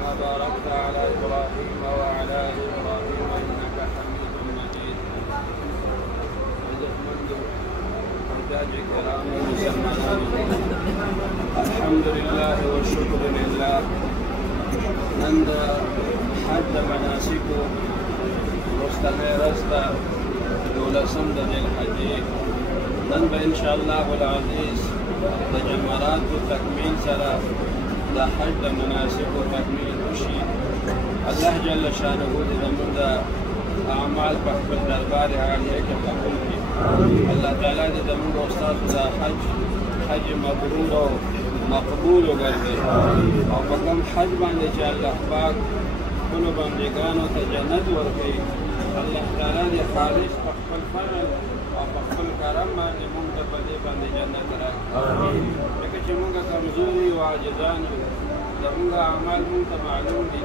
كما باركت على إبراهيم وعلى آل إبراهيم إنك حميد مجيد. حجاج كرام المسلمين، الحمد لله والشكر لله. نند حج مناسكو مستمر است دولسم د الحج. نن إن شاء الله العزيز د تكميل سره د حج د مناسکو تکمیل وشي. الله جل شانه دې زموږ د اعمال په خپل دربار عالیه کې قبول کړي. الله تعالی دې زموږ استاد د حج مبرور او مقبول وګرځي او په کوم حج باندې چې الله پاک خپلو بندګانو ته جنت ورکوي، الله تعالی دې خالص په خپل فضل او په خپل کرم باندې موږ ته په دې باندې جنت راکړي. ځکه چې موږ کمزوري او عاجزان یو، زموږ اعمال موږ ته معلوم دي،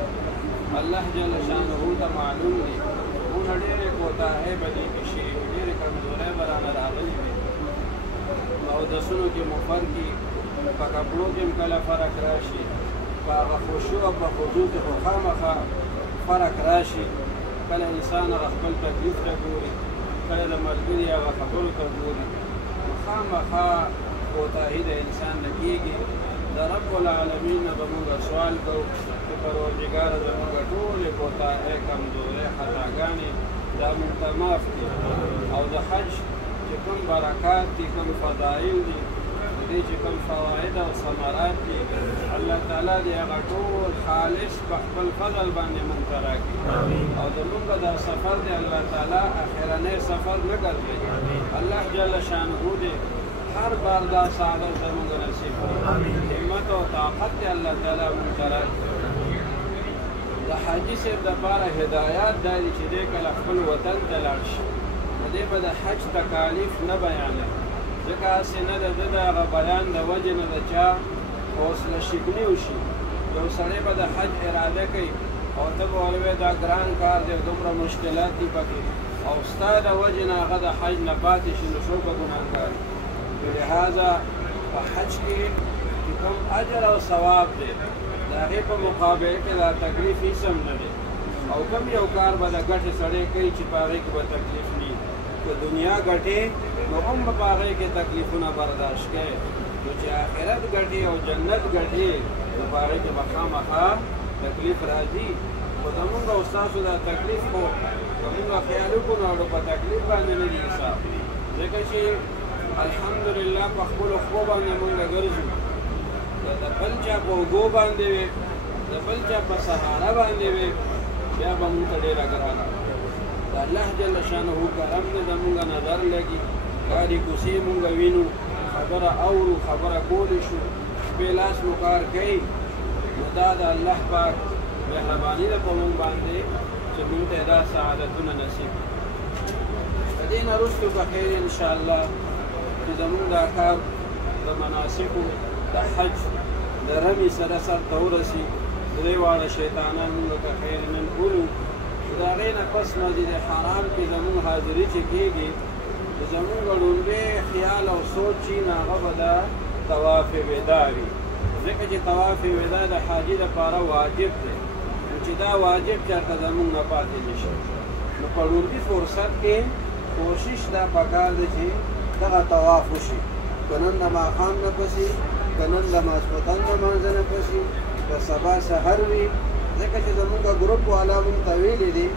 الله جل شانه ته معلوم دي. موږ ډېرې کوتاهۍ به دې کې شي، ډېرې کمزورۍ به رانه راغلي وي. اودسونو کې مو فرق وي، په کپړو کې هم کله فرق راشي، په هغه خشوع او په خضوع کې خو خامخا فرق راشي. کله انسان هغه خپل تکلیف ته ګوري، کله د ملګري هغه خبرو ته ګوري. خامخا کوتاهي د انسان نه کېږي. د رب العالمین نه به موږ سوال کوو چې پروردګاره زموږ ټولې کوتاهۍ، کمزورۍ، خطاګانې دا موږ ته معاف کړي. او د حج چې کوم برکات دي، کوم فضایل دي، د دې چې کوم فواید او ثمرات دي، الله تعالی دې هغه ټول خالص په خپل فضل باندې موږ ته راکړي. او زموږ دا سفر دی الله تعالی اخرنی سفر نه ګرځوي. الله جل شانه دې هر بار دا سعادت زموږ نصیب کړي. همت او طاقت دې الله تعالی موږ ته راکړي. د حاجي صاحب دپاره هدایات دا دي چې دی کله خپل وطن ته لاړ شي، نو دی به د حج تکالیف نه بیانوي، ځکه هسې نه د ده د هغه بیان د وجې نه د چا حوصله شکني وشي. یو سړی به د حج اراده کوي او ته به ورته دا ګران کار دی، دومره مشکلات دي پکې، او ستا د وجې نه هغه د حج نه پاتې شي، نو څوک به ګناهګار وي. لهذا په حج کې چې کوم اجر او ثواب دی، د هغې په مقابل کې دا تکلیف هېڅ هم نه دی. او کوم یو کار به د ګټې سړی کوي چې په هغې کې به تکلیف نه وي. که دنیا ګټې نو هم به په هغې کې تکلیفونه برداشت کوي، نو چې آخرت ګټې او جنت ګټې نو په هغې کې به خامخا تکلیف راځي. خو زمونږ او ستاسو دا تکلیف خو که مونږ خیال وکړو نو په تکلیف باندې نه دي حساب، ځکه چې الحمدلله په خپلو خپو باندې مونږ ګرځو. د بل چا په اوږو باندې وي، د بل چا په سهاره باندې وي، بیا به مونږ ته ډېره ګرانه. د الله جل شانه کرم دی، زمونږ نظر لګي، کاري کوڅې مونږ وینو، خبره اورو، خبره کولی شو، شپې لاس مو کار کوي. نو دا د الله پاک مهرباني ده په مونږ باندې چې مونږ ته دا سعادتونه نصیب کړي. د دې نه وروسته به خیر انشاءالله چې زمونږ دا کار د مناسکو د حج د رمي سره سرته ورسي. درې واړه شیطانان مونږ ته خیر نن ولو. د هغې نه پس مسجد حرام کې زمونږ حاضري چې کېږي، زمونږ لومړی خیال او سوچ چې هغه به د طواف وداع وي، ځکه چې طواف وداع د حاجي دپاره واجب دی. نو چې دا واجب چېرته زمونږ نه پاتې نه شي، نو په لومړي فرصت کې کوشش دا پکار دی چې دغه طواف وشي. که نن د ماښام نه پسې، که نن د ماسپښین لمانځه نه پسې، که سبا سحر وي، ځکه چې زمونږ ګروپ والا مونږ ته ویلي دي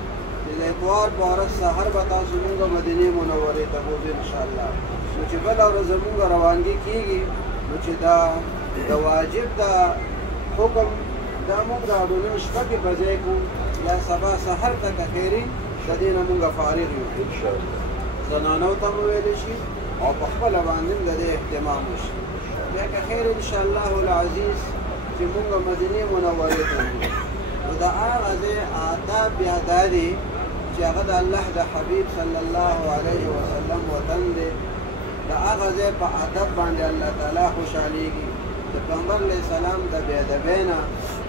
چې د اتوار په ورځ سحر به تاسو مونږ مدینې منورې ته بوځو انشاءالله. نو چې بله ورځ زمونږ روانګي کېږي، نو چې دا د واجب د حکم دا مونږ د اډونیم شپه کې په ځای کړو، یا سبا سحر ته که خیري د دې نه مونږ فارغ یو انشاءالله. زنانو ته مو ویلی شي او په خپله باندې هم د دې اهتمام وشي. بیا که خیر انشاءالله العزیز چې مونږ مدینې منورې ته ځو، نو د هغه ځای آداب بیا دا دي چې هغه د الله د حبیب صلی الله علیه وسلم وطن دی. د هغه ځای په ادب باندې الله تعالی خوشحالیږي. د پیغمبر علیه السلام د بې ادبۍ نه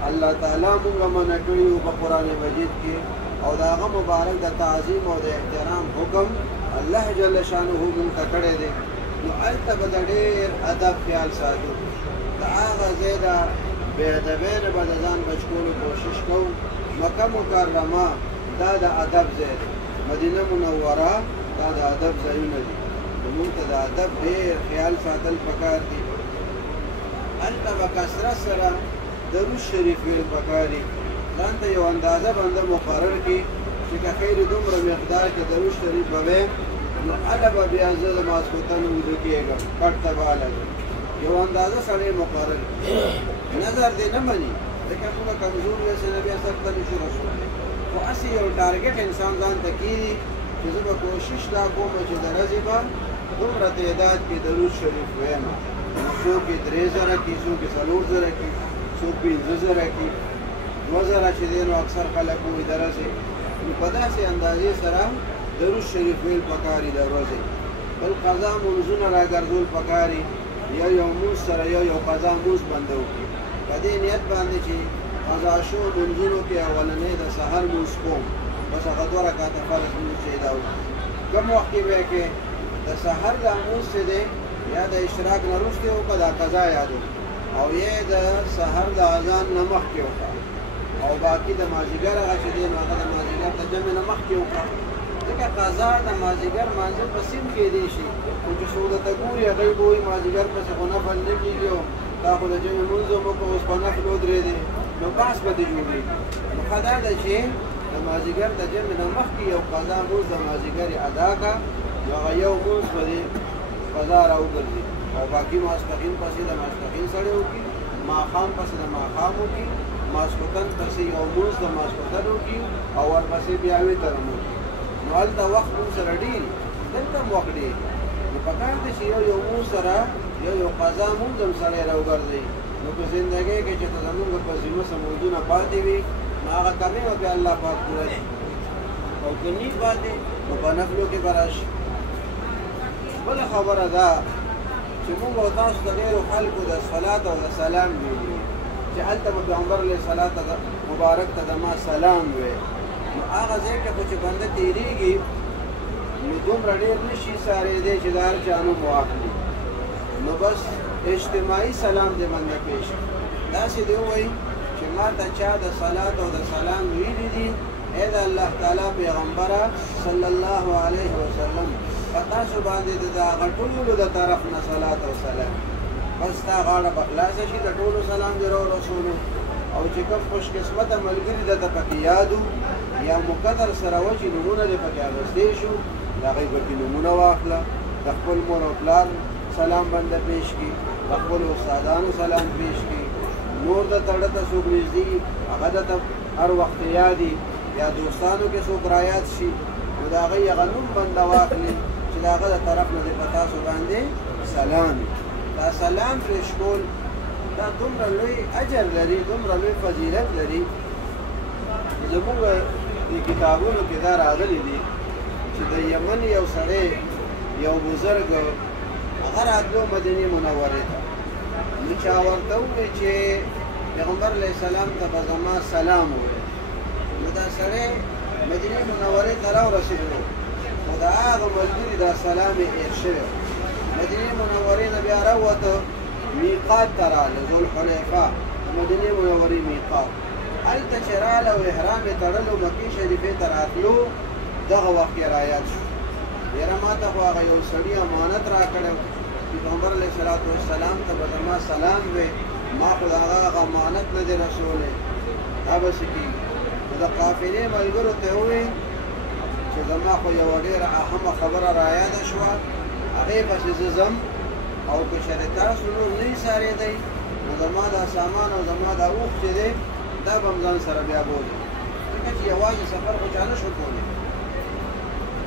الله تعالی مونږ منع کړي وو په قرآن مجید کې، او د هغه مبارک د تعظیم او د احترام حکم الله جل شانه مونږ ته کړی دی. نو هلته به د ډېر ادب خیال ساتو. د هغه ځای د بې ادبۍ نه به د ځان بچ کولو کوشش کوو. مکه مکرمه دا د ادب ځای دی، مدینه منوره دا د ادب ځایونه دي. موږ ته د ادب ډېر خیال ساتل پکار دي. هلته به کثرت سره درود شریف ویل پکار دي. ځان ته یو اندازه بنده مقرر کړي چې که خیر دومره مقدار کې درود شریف به ویم نو هله به بیا زه د ماسخوتن ویده کېږم، کټ ته به هلګم. یو اندازه سړی مقرر نظر دې نه مني، ځکه موږ کمزور ویسې نه بیا سر ته نشو رسولی. خو هسې یو ټارګټ انسان ځان ته کېږي چې زه به کوشش دا کوم چې د ورځې به دومره تعداد کې درود شریف ویم. څوک یې 3000 کړي، څوک یې 4000 کړي، څوک 5000 کړي، 2000 چې دی نو اکثر خلک وایي د ورځې. نو په داسې اندازې سره درود شریف ویل پکار دي د ورځې. بل قضا مونځونه راګرځول پکار دي، یا یو مونځ سره یا یو قضا مونځ بنده وکړي په دې نیت باندې چې قضا شو مونځونو کې اولنی د سحر مونځ کوم، بس هغه 2 رکعته فرض مونځ چې دا وکړي. کوم وخت کې به کې د سحر دا مونځ چې دی یا د اشراق نه وروسته وکړه دا قضا یاد او یا د سحر د اذان نه مخکې وکړه او باقي د مازدیګر هغه چې دی نو هغه د مازدیګر د جمع نه مخکې وکړه. ځکه قضا د مازدیګر مانځه په سیم کېدی شي، خو چې څوک درته ګوري هغوی به وایي مازدیګر پسې خو نفل نه کېږي او تا خو د جمع لمونځ هم وکړه اوس په نفل ودرېدې، نو بحث به دې جوړېږي. نو ښه دا ده چې د مازدیګر د جمع نه مخکې یو قضا مونځ د مازدیګر ادا کړه، نو هغه یو مونځ به دې قضا راوګرځي او باقي ماسپښین پسې د ماسپښین سړی وکړي، ماښام پسې د ماښام وکړي، ماسخوتن پسې یو مونځ د ماسخوتن وکړي او ورپسې بیا وتر هم وکړي. نو هلته وخت مونږ سره ډېر دلته هم وخت ډېر نو پکار دی چې یو مونځ سره یو قضا مونځ هم سړی راوګرځوي. نو په زندګۍ کې چې ته زمونږ په ذمه څه مونځونه پاتې وي نو هغه کمې به بیا الله پاک پوره کړي، او که نی پاتې نو په نفلو کې به راشي. بله خبره ده چې موږ او تاسو د ډېرو خلکو د صلات او د سلام ویلي چې هلته به پیغمبر علیه صلات مبارک ته د ما سلام وی. نو هغه ځای کې خو چې بنده تېرېږي نو دومره ډېر نه شي سارېدی چې د هر چا نوم واخلي، نو بس اجتماعي سلام دې بنده پېښ کړي. داسې دې ووایي چې ما ته چا د صلات او د سلام ویلي دي، ای د الله تعالی پیغمبره صلی الله علیه وسلم په تاسو باندې د هغه ټولو د طرف نه صلات او سلام، بس تا غاړه په خلاصه شي د ټولو سلام دې رسولو. او چې کوم خوش قسمته ملګري درته پکې یاد یا مقدر سره و چې نومونه دې پکې اخیستی شو د هغوی پکې نومونه واخله، د خپل مور او پلار سلام بنده پېښ کړي، د خپلو استادانو سلام پېښ کړي، نور درته ډته څوک نږدې هغه درته هر وخت یادي، یا دوستانو کې څوک رایاد شي نو د هغوی هغه نوم بنده واخلي چې د هغه د طرف نه دې په تاسو باندې سلام. دا سلام پېښ کول دا دومره لوی اجر لري، دومره لوی فضیلت لري. زموږ د کتابونو کې دا راغلي دي چې د یمن یو سړی یو بزرګ هغه راتلو مدینې منورې ته، نو چا ورته وویل چې پیغمبر علیه السلام ته به زما سلام ووایه. نو دا سړی مدینې منورې ته راورسېدلو خو د هغه ملګري دا سلام یې هېر شوی. مدینې منورې نه بیا راووته، میقات ته راغله، ذوالحلیفه مدینې منورې میقات. هلته چې راغله او احرام یې تړلو مکې شریفې ته راتلو دغه وخت یې رایاد شو. یاره ما ته خو هغه یو سړي امانت راکړی چې پیغمبر علیه صلات وسلام ته به زما سلام وی، ما خو د هغه امانت نه دی رسولی، دا به څه کېږي. نو د قافلې ملګرو ته یې وویل چې زما خو یوه ډېره اهمه خبره رایاده شوه، هغې پسې زه ځم او که چېرې تاسو نور نه یې څارېدئ نو زما دا سامان او زما دا اوښ چې دی دا به هم ځان سره بیا بولي، ځکه چې یوازې سفر خو چا نه شو کولی.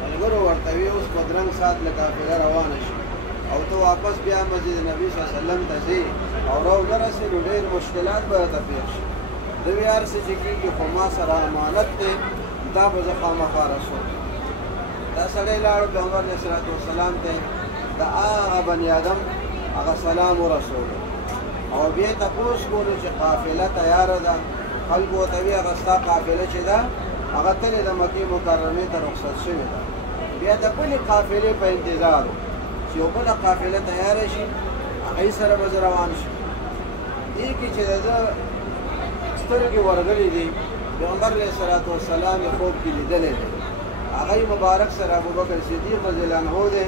ملګرو ورته وي اوس په درنګ ساعت له قافله روانه شي او ته واپس بیا مسجد نبي صلی الله علیه وسلم ته ځې او راونه رسې نو ډېر مشکلات به راته پېښ شي. ده وایي هر څه چې کېږي خو ما سره امانت دی، دا به زه خامخا رسوم. دا سړی لاړو پیغمبر علیه صلات وسلام ته د هغه بني ادم هغه سلام ورسولو او بیا یې تپوس کولو چې قافله تیاره ده. خلکو ورته وایي هغه ستا قافله چې ده هغه تلې د مکې مکرمې ته رخصت شوې ده، بیا د بلې قافلې په انتظار و چې یو بله قافله تیاره شي هغوی سره به زه روان شم. دې کې چې د ده سترګې ورغلې دي پیغمبر علیه الصلاة والسلام یې خوب کې لیدلی دی هغه مبارک سره ابوبکر صدیق رضی الله عنه دی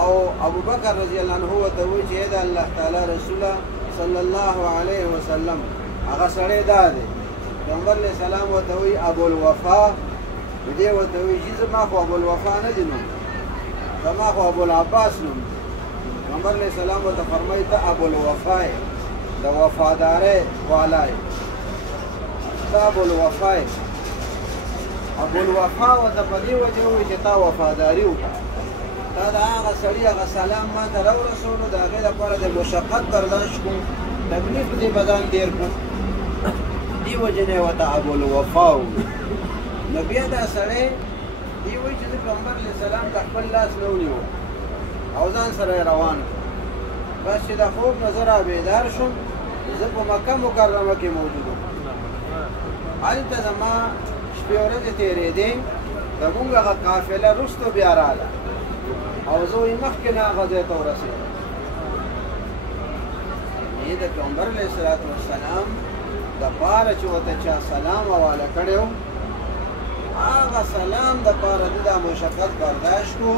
او ابوبکر رضی الله عنه ورته وایي چې د الله تعالی رسوله صلی الله علیه وسلم هغه سړی دا دی پیغمبر علیه السلام ورته وایي ابوالوفا دې ورته وایي چې زما خو ابوالوفا نه دی نوم زما خو ابوالعباس نوم دی پیغمبر علیه السلام ورته فرمایي ته ابوالوفا یې د وفادارۍ والا یې ته ابوالوفا یې ابوالوفا ورته په دې وجه ووایي چې تا وفاداري وکړه تا د هغه سړي هغه سلام ما ته راورسولو د هغې لپاره د مشقت برداشت کړو تکلیف دې بدن تېر کړو دې وجې نه یې ورته ابوالوفا ووایي نو بیا دا سړی دې وایي چې زه پیغمبر علیه السلام د خپل لاس نه ونیو او ځان سره یې روان بس چې د خوب نه زه رابېدار شوم زه په مکه مکرمه کې موجود وم هلته زما شپې ورځې تېرېدې زمونږ هغه قافله وروستو بیا راغله او زه وایي مخکې نه هغه ځای ته ورسېدم دې د پیغمبر علیه الصلاة والسلام دپاره چې ورته چا سلام حواله کړی و هغه سلام دپاره ده دا مشقت برداشت کړو